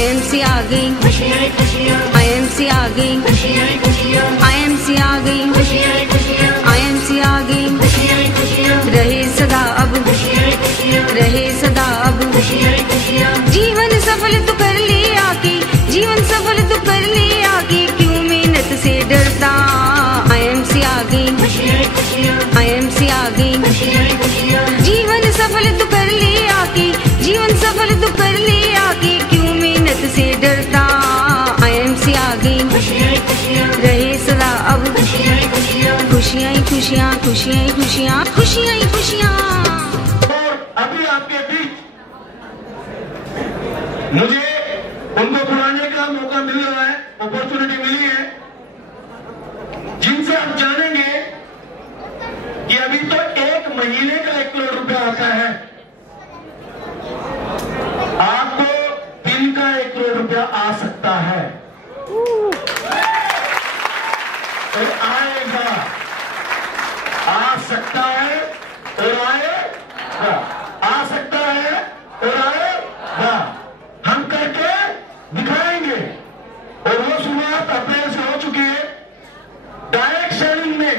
IMC आ गई, IMC आ गई, IMC आ गई, IMC आ गई, रहे सदा अब, रहे सदा अब। जीवन सफल तू कर ले आके, जीवन सफल तू कर ले आके, क्यों मेहनत से डरता। IMC आ गई, IMC आ गई, जीवन सफल तू कर ले आके, जीवन सफल तू कर ले आके, क्यों मेहनत से डरता। IMC आ गई, रहे सदा अब, खुशियाँ ही खुशियाँ, खुशियाँ ही खुशियाँ, खुशियाँ ही खुशियाँ। अभी आपके बीच मुझे उनको बुलाने का मौका मिल रहा है, अपॉर्चुनिटी मिली है, जिनसे आप जानेंगे कि अभी तो 1 महीने का 1 करोड़ रुपया आता है, आपको दिन का 1 करोड़ रुपया आ सकता है और आएगा, आ सकता है और आएगा, आ सकता है और आएगा। हम करके दिखाएंगे और वो शुरुआत अप्रैल से हो चुकी है। डायरेक्ट सेलिंग में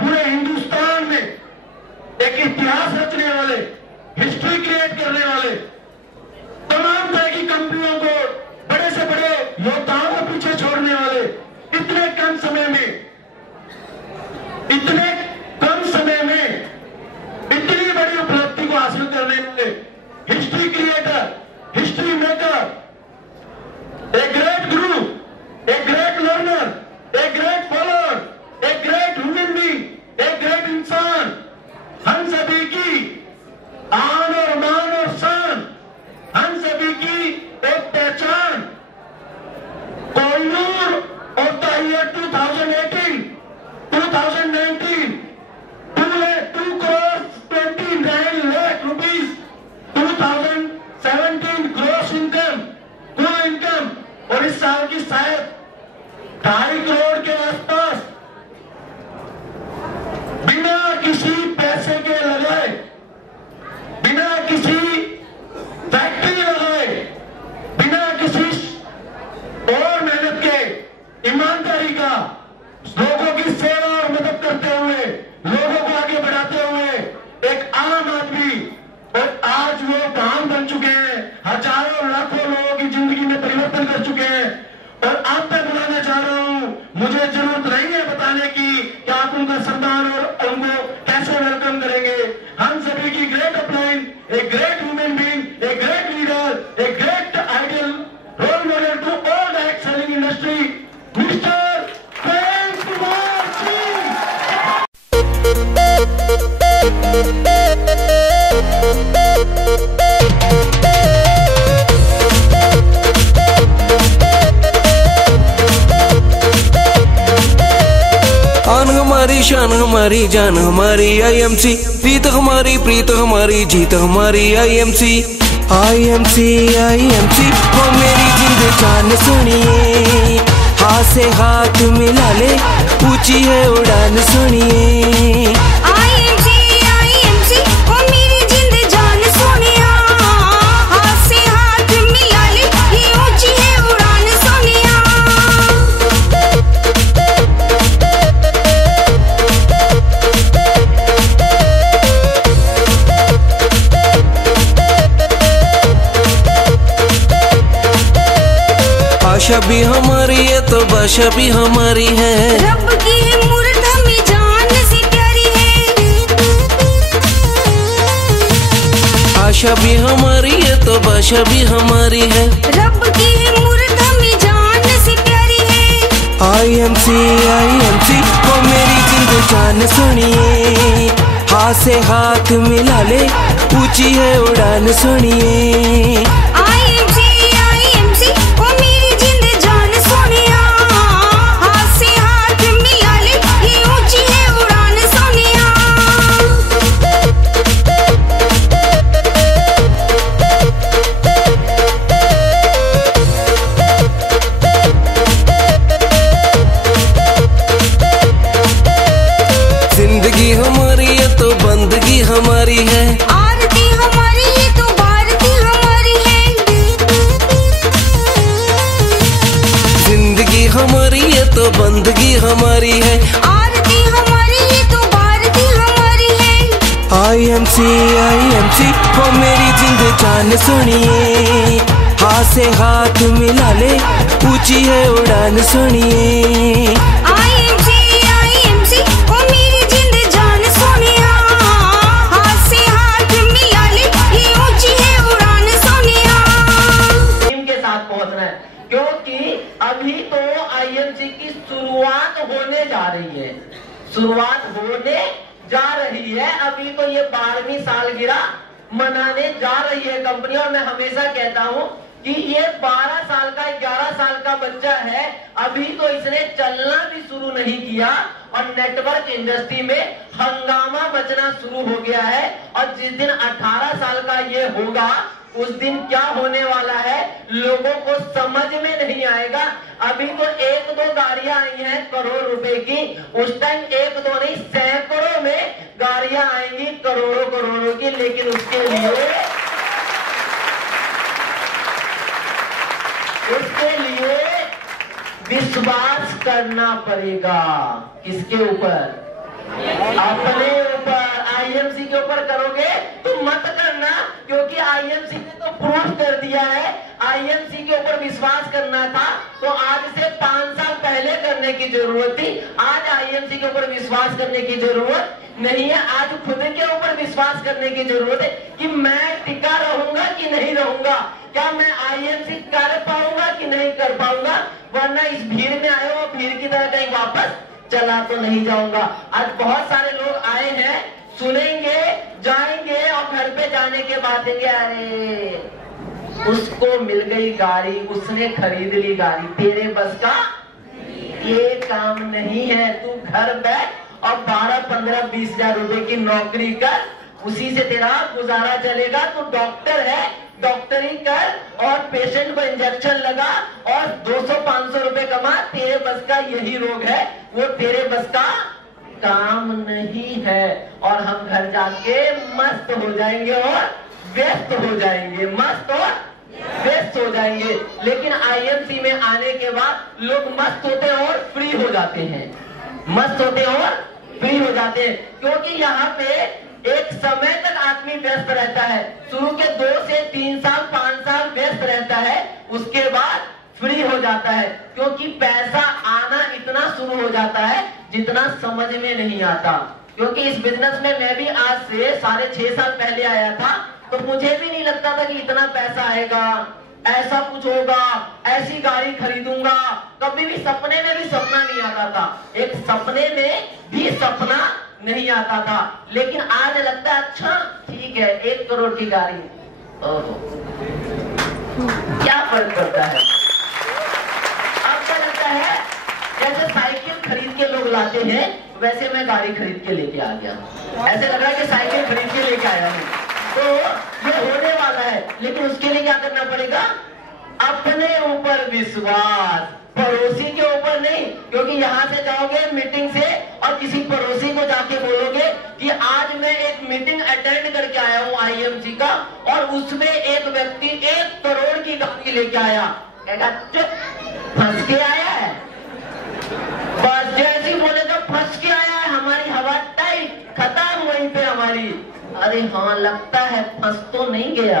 पूरे हिंदुस्तान में एक इतिहास रचने वाले, हिस्ट्री क्रिएट करने वाले, तमाम तरह की कंपनियों को, बड़े से बड़े योद्धाओं को पीछे छोड़ने वाले, इतने कम समय में, इतने कम समय में इतनी बड़ी उपलब्धि को हासिल करने वाले history creator, history maker, a great guru, a great learner, a great follower, a great human being, a great इंसान, हम सभी की आन और मान और शान, हम सभी की एक पहचान। Kohinoor of the year 2018, 2019, 2 crores 29 lakh rupees, 2017 gross income, कुल इनकम, और इस साल की शायद 2.5 करोड़ के आसपास, बिना किसी पैसे के लगाए, बिना किसी फैक्ट्री लगाए, बिना किसी और मेहनत के, ईमानदारी का, लोगों की सेवा और मदद करते हुए, लोगों को आगे बढ़ाते हुए एक आम आदमी, और आज वो महान बन चुके हैं, हजारों लाखों लोगों की जिंदगी में परिवर्तन कर चुके हैं। और आप तक बुलाना चाह रहा हूं, मुझे जरूरत नहीं है बताने की कि आप उनका सम्मान और उनको कैसे वेलकम करेंगे। हम सभी की great upline, a great human being, a great leader, a great ideal role model to all the excelling industry, mister Prem Kumar Singh. आन हमारी, शान हमारी, जान हमारी IMC, प्रीत हमारी, प्रीत हमारी, जीत हमारी IMC, IMC, IMC। वो मेरी जिंद जान सुनिए, हाथ से हाथ मिला ले, ऊंची है उड़ान सुनिए। IMC, IMC, वो मेरी जिंद जान सोनिया, हाथ से हाथ मिला ले, ये ऊंची है उड़ान सोनिया। आशा भी हमारी है तो भाषा भी हमारी है, रब की है मूरत हमें जान से प्यारी है। आशा भी हमारी है तो भाषा भी हमारी है, रब की है मूरत हमें जान से प्यारी है। IMC, IMC, वो मेरी जिंद जान सुनिए, हाथ से हाथ मिला ले, ऊंची है उड़ान सुनिए। IMC, IMC, वो मेरी जिंद जान सोनिया, हाथ से हाथ मिला ले, ये ऊंची है उड़ान सोनिया। जिंदगी हमारी है तो बंदगी हमारी है, आरती हमारी है तो भारती हमारी IMC वो मेरी जिंद जान सुनिए, हाथ से हाथ मिला ले, ऊंची है उड़ान सुनिए। IMC वो मेरी जिंद जान सुनिया, हाथ से हाथ मिला ले, ये ऊंची है उड़ान सुनिया। टीम के साथ पहुंचना है, क्योंकि अभी तो IMC की शुरुआत होने जा रही है, शुरुआत होने जा रही है। अभी तो ये 12वीं सालगिरह मनाने जा रही है कंपनी। और मैं हमेशा कहता हूं कि ये 12 साल का 11 साल का बच्चा है, अभी तो इसने चलना भी शुरू नहीं किया और नेटवर्क इंडस्ट्री में हंगामा मचना शुरू हो गया है। और जिस दिन 18 साल का ये होगा उस दिन क्या होने वाला है लोगों को समझ में नहीं आएगा। अभी तो 1-2 गाड़ियां आई हैं करोड़ रुपए की, उस टाइम 1-2 नहीं सैकड़ों में गाड़ियां आएंगी करोड़ों करोड़ों की। लेकिन उसके लिए विश्वास करना पड़ेगा। किसके ऊपर? अपने ऊपर। IMC के ऊपर करोगे तो मत करना, क्योंकि IMC ने तो प्रूव कर दिया है। IMC के ऊपर विश्वास करना था तो आज से 5 साल पहले करने की जरूरत थी। आज IMC के ऊपर विश्वास करने की जरूरत नहीं है। आज खुद के ऊपर विश्वास करने की जरूरत है कि मैं टिका रहूंगा कि नहीं रहूंगा, क्या मैं IMC कर पाऊंगा कि नहीं कर पाऊंगा, वरना इस भीड़ में आए हो भीड़ की तरह कहीं वापस चला तो नहीं जाऊंगा। आज बहुत सारे लोग आए हैं, सुनेंगे, जाएंगे और घर पे जाने के बाद देंगे अरे उसको मिल गई गाड़ी, उसने खरीद ली गाड़ी, तेरे बस का ये काम नहीं है। तू घर बैठ और 12-15-20 हजार रुपए की नौकरी कर, उसी से तेरा गुजारा चलेगा। तू डॉक्टर है, डॉक्टरी कर और पेशेंट को इंजेक्शन लगा और 200-500 रुपए कमा। तेरे बस का यही रोग है, वो तेरे बस का काम नहीं है। और हम घर जाके मस्त हो जाएंगे और व्यस्त हो जाएंगे, मस्त और व्यस्त हो जाएंगे। लेकिन IMC में आने के बाद लोग मस्त होते हैं और फ्री हो जाते हैं, मस्त होते हैं और फ्री हो जाते हैं। क्योंकि यहाँ पे एक समय तक आदमी व्यस्त रहता है, शुरू के 2 से 3 साल 5 साल व्यस्त रहता है, उसके बाद फ्री हो जाता है। क्योंकि पैसा आना इतना शुरू हो जाता है जितना समझ में नहीं आता। क्योंकि इस बिजनेस में मैं भी आज से 6.5 साल पहले आया था, तो मुझे भी नहीं लगता था कि इतना पैसा आएगा, ऐसा कुछ होगा, ऐसी गाड़ी खरीदूंगा। कभी भी सपने में भी सपना नहीं आता था, एक सपने में भी सपना नहीं आता था। लेकिन आज लगता है अच्छा ठीक है 1 करोड़ की गाड़ी, ओहो क्या फर्क पड़ता है। अब क्या लगता है जैसे साइकिल खरीद के लोग लाते हैं वैसे मैं गाड़ी खरीद के लेके आ गया, ऐसे लग रहा है कि साइकिल खरीद के लेके आया हूँ। तो ये होने वाला है, लेकिन उसके लिए क्या करना पड़ेगा? अपने ऊपर विश्वास, पड़ोसी के ऊपर नहीं। क्योंकि यहाँ से जाओगे मीटिंग से और किसी पड़ोसी को जाके बोलोगे कि आज मैं एक मीटिंग अटेंड करके आया हूँ IMC का, और उसमें एक व्यक्ति 1 करोड़ की गाड़ी लेके आया, कहेगा चुप, फंस के आया है। बस जैसी बोले तो फंस के आया है, हमारी हवा टाइट, खत्म वहीं पे हमारी। अरे हाँ लगता है फंस तो नहीं गया,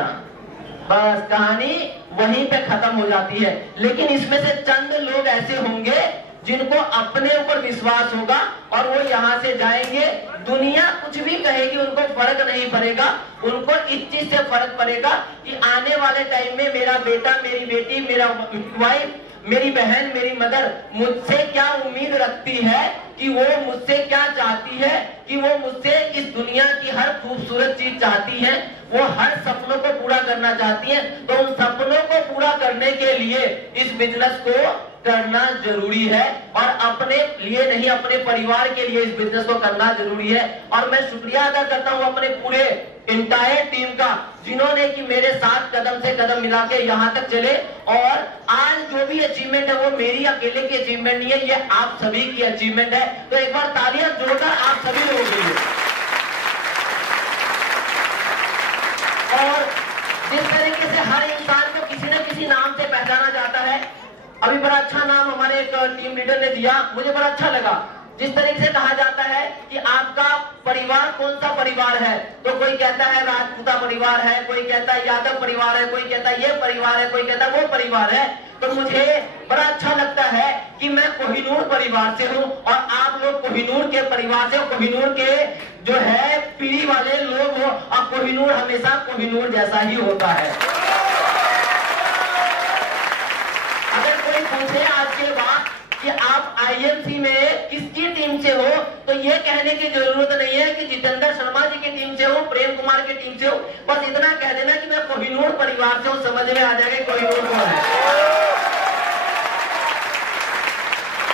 बस कहानी वहीं पे खत्म हो जाती है। लेकिन इसमें से चंद लोग ऐसे होंगे जिनको अपने ऊपर विश्वास होगा और वो यहाँ से जाएंगे, दुनिया कुछ भी कहेगी उनको फर्क नहीं पड़ेगा। उनको इस चीज से फर्क पड़ेगा कि आने वाले टाइम में मेरा बेटा, मेरी बेटी, मेरा वाइफ, मेरी बहन, मेरी मदर मुझसे क्या उम्मीद रखती है, कि वो मुझसे क्या चाहती है, कि वो मुझसे इस दुनिया की हर खूबसूरत चीज चाहती है, वो हर सपनों को पूरा करना चाहती है। तो उन सपनों को पूरा करने के लिए इस बिजनेस को करना जरूरी है, और अपने लिए नहीं अपने परिवार के लिए इस बिजनेस को करना जरूरी है। और मैं शुक्रिया अदा करता हूँ अपने पूरे इंटायर टीम का, जिन्होंने कि मेरे साथ कदम से कदम मिला के यहाँ तक चले। और आज जो भी अचीवमेंट है वो मेरी अकेले की अचीवमेंट नहीं है, ये आप सभी की अचीवमेंट है। तो एक बार तालियां जोड़कर आप सभी लोगों के लिए। और जिस तरीके से हर इंसान को किसी न किसी नाम से पहचाना जाता है, अभी बड़ा अच्छा नाम हमारे एक टीम लीडर ने दिया, मुझे बड़ा अच्छा लगा। जिस तरीके से कहा जाता है कि आपका परिवार कौन सा परिवार है, तो कोई कहता है राजपूता परिवार है, कोई कहता है यादव परिवार है, कोई कहता है ये परिवार है, कोई कहता है वो परिवार है। तो मुझे बड़ा अच्छा लगता है कि मैं कोहिनूर परिवार से हूँ और आप लोग कोहिनूर के परिवार से, कोहिनूर के जो है पीढ़ी वाले लोग हो, और कोहिनूर हमेशा कोहिनूर जैसा ही होता है। अगर कोई पूछे आज के बाद कि आप आईएमसी में किसकी टीम से हो, तो ये कहने की जरूरत नहीं है कि जितेंद्र शर्मा जी की टीम से हो, प्रेम कुमार की टीम से हो, बस इतना कह देना कि मैं कोहिनूर परिवार से हूँ, समझ में आ जाएगा कोहिनूर कौन है।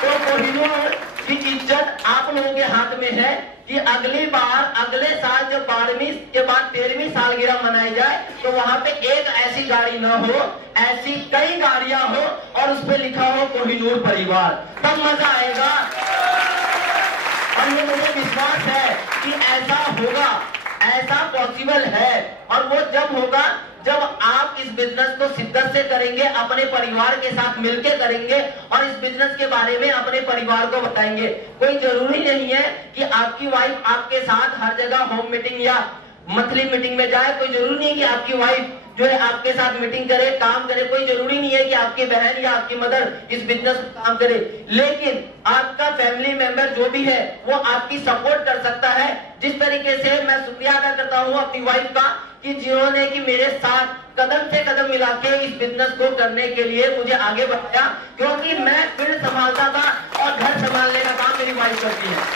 तो कोहिनूर की इज्जत आप लोगों के हाथ में है कि अगली बार अगले साल जब 12वीं के बाद 13वीं सालगिरह मनाई जाए तो वहां पे एक ऐसी गाड़ी न हो, ऐसी कई गाड़ियां हो और उस पे लिखा हो कोहिनूर परिवार, तब मजा आएगा। और ये मुझे विश्वास है कि ऐसा होगा, ऐसा पॉसिबल है। और वो जब होगा जब आप इस बिजनेस को शिद्दत से करेंगे, अपने परिवार के साथ मिलकर करेंगे और इस बिजनेस के बारे में अपने परिवार को बताएंगे। कोई जरूरी नहीं है कि आपकी वाइफ आपके साथ हर जगह होम मीटिंग या मंथली मीटिंग में जाए, कोई जरूरी नहीं कि आपकी वाइफ जो है आपके साथ मीटिंग करे, काम करे, कोई जरूरी नहीं है कि आपकी बहन या आपकी मदर इस बिजनेस में काम करे, लेकिन आपका फैमिली मेंबर जो भी है वो आपकी सपोर्ट कर सकता है। जिस तरीके से मैं शुक्रिया अदा करता हूँ अपनी वाइफ का कि जिन्होंने कि मेरे साथ कदम से कदम मिला के इस बिजनेस को करने के लिए मुझे आगे बढ़ाया, क्योंकि मैं फील्ड संभालता था और घर संभालने का काम मेरी वाइफ करती है।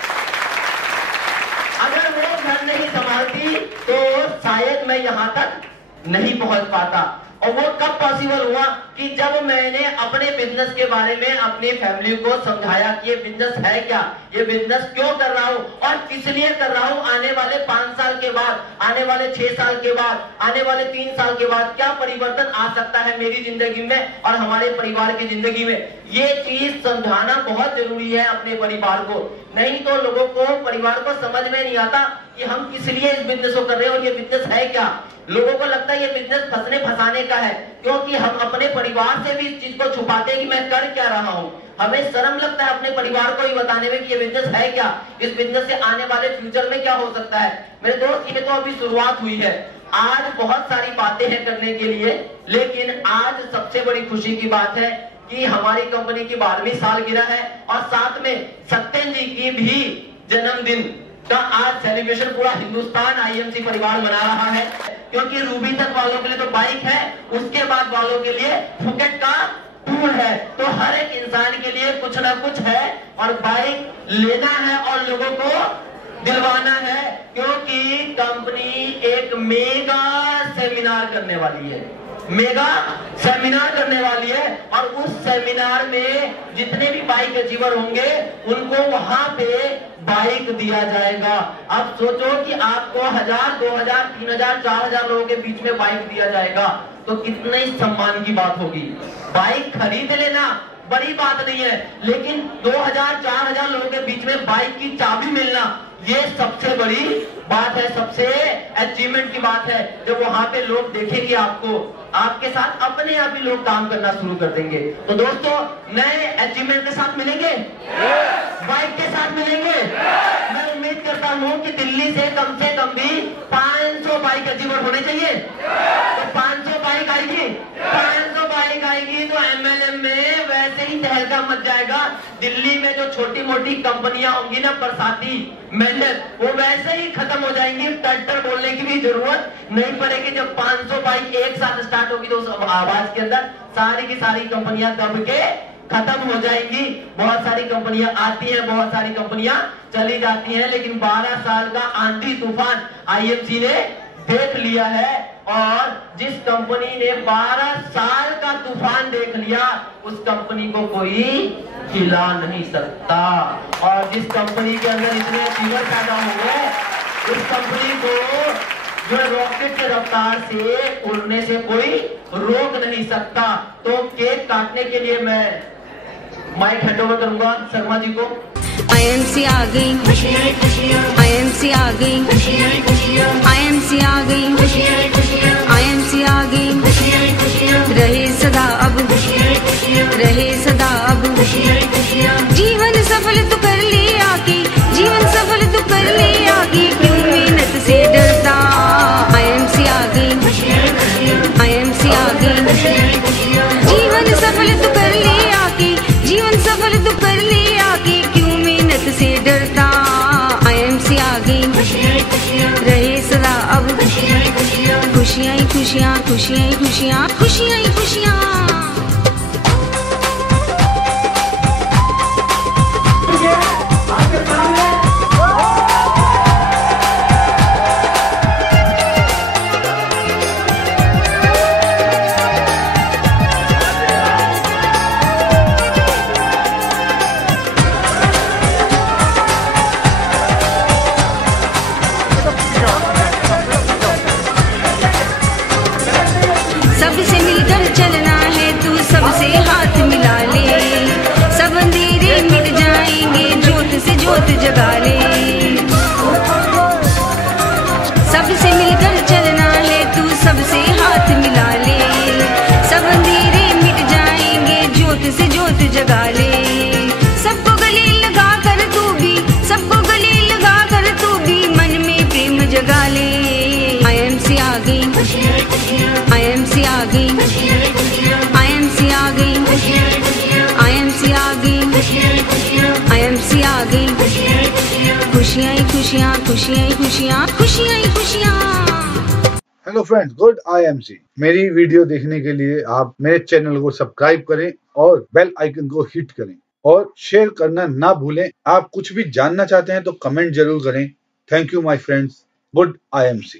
अगर वो घर नहीं संभालती तो शायद मैं यहाँ तक नहीं पहुंच पाता। और वो कब पॉसिबल हुआ कि जब मैंने अपने बिजनेस के बारे में अपनी फैमिली को समझाया कि ये बिजनेस है क्या, ये बिजनेस क्यों कर रहा हूँ और किस लिए कर रहा हूँ, आने वाले 5 साल के बाद, आने वाले 6 साल के बाद, आने वाले 3 साल के बाद क्या परिवर्तन आ सकता है मेरी जिंदगी में और हमारे परिवार की जिंदगी में, ये चीज समझाना बहुत जरूरी है अपने परिवार को। नहीं तो लोगों को, परिवार को समझ में नहीं आता कि हम किस लिए इस बिजनेस को कर रहे हैं और ये बिजनेस है क्या। लोगों को लगता है ये बिजनेस फंसने फंसाने का है, क्योंकि हम अपने परिवार से भी इस चीज को छुपाते हैं कि मैं कर क्या रहा हूँ। हमें शर्म लगता है अपने परिवार को ही बताने में कि ये बिजनेस है क्या, इस बिजनेस से आने वाले फ्यूचर में क्या हो सकता है। मेरे दोस्त, ये तो अभी शुरुआत हुई है, आज बहुत सारी बातें हैं करने के लिए, लेकिन आज सबसे बड़ी खुशी की बात है कि हमारी कंपनी की 12वीं सालगिरह है और साथ में सत्येंद्र जी की भी जन्मदिन का आज सेलिब्रेशन पूरा हिंदुस्तान आईएमसी परिवार मना रहा है। क्योंकि रूबी तक वालों के लिए तो बाइक है, उसके बाद वालों के लिए फुकेट का टूर है, तो हर एक इंसान के लिए कुछ ना कुछ है और बाइक लेना है और लोगों को दिलवाना है, क्योंकि कंपनी एक मेगा सेमिनार करने वाली है, मेगा सेमिनार करने वाली है। और उस सेमिनार में जितने भी बाइक अचीवर होंगे उनको वहां पे बाइक दिया जाएगा। अब सोचो कि आपको 1000, 2000, 3000, 4000 लोगों के बीच में बाइक दिया जाएगा तो कितने सम्मान की बात होगी। बाइक खरीद लेना बड़ी बात नहीं है, लेकिन 2000, 4000 लोगों के बीच में बाइक की चाबी मिलना ये सबसे बड़ी बात है, सबसे अचीवमेंट की बात है। जब वहां पे लोग देखेंगे आपको, आपके साथ अपने आप ही लोग काम करना शुरू कर देंगे। तो दोस्तों, नए अचीवमेंट के साथ मिलेंगे, बाइक के साथ मिलेंगे। मैं उम्मीद करता हूँ कि दिल्ली से कम भी 500 बाइक अचीवर होने चाहिए। तो 500 बाइक आएगी, 500 बाइक आएगी तो एमएलएम में वैसे ही तहलका मच जाएगा। दिल्ली में जो छोटी मोटी कंपनियां होंगी ना, बरसाती, मेंढक, वो वैसे ही खत्म हो जाएंगी। ट्रैक्टर बोलने की भी जरूरत नहीं पड़ेगी। जब 500 बाइक एक साथ स्टार्ट होगी तो उस आवाज के अंदर सारी की सारी कंपनियां दब के खत्म हो जाएंगी। बहुत सारी कंपनियां आती हैं, बहुत सारी कंपनियां चली जाती हैं, लेकिन 12 साल का आंधी तूफान आईएमसी ने देख लिया है। और जिस कंपनी ने 12 साल का तूफान देख लिया, उस कंपनी को कोई हिला नहीं सकता। और जिस कंपनी के अंदर इतने अचीवर पैदा हुए, उस कंपनी को जो रॉकेट के रफ्तार से उड़ने से कोई रोक नहीं सकता। तो केक काटने के लिए मैं माइक हैंड ओवर करूंगा शर्मा जी को। आईएमसी आ गई, खुशियाँ खुशियाँ, आईएमसी आ गई, खुशियाँ खुशियाँ, आईएमसी आ गई, खुशियाँ खुशियाँ, आईएमसी आ गई, खुशियाँ खुशियाँ, रहे सदा अब, खुशियाँ खुशियाँ, रहे सदा अब। खुशियाँ खुशियाँ, जीवन सफल तू कर ले आगे, जीवन सफल तू कर ले आगे। खुशियाँ खुशियाँ खुशियाँ खुशियाँ खुशियाँ। सबसे मिलकर चलना है, तू सबसे हाथ मिला ले, सब अंधेरे मिट जाएंगे, ज्योत से ज्योत जगा ले। सबसे मिलकर चलना है, तू सबसे हाथ मिला ले, सब अंधेरे मिट जाएंगे, ज्योत से ज्योत जगा ले। सबको गले लगा कर तू भी, सबको गले लगा कर तू भी, मन में प्रेम जगा ले। IMC आ गई, IMC आ गई, IMC आ गई, IMC आ गई, IMC आ गई। खुशियाँ ही खुशियाँ खुशियाँ ही खुशियाँ खुशियाँ ही खुशियाँ। Hello friends, good IMC। मेरी वीडियो देखने के लिए आप मेरे चैनल को सब्सक्राइब करें और बेल आइकन को हिट करें और शेयर करना ना भूलें। आप कुछ भी जानना चाहते हैं तो कमेंट जरूर करें। Thank you my friends, good IMC।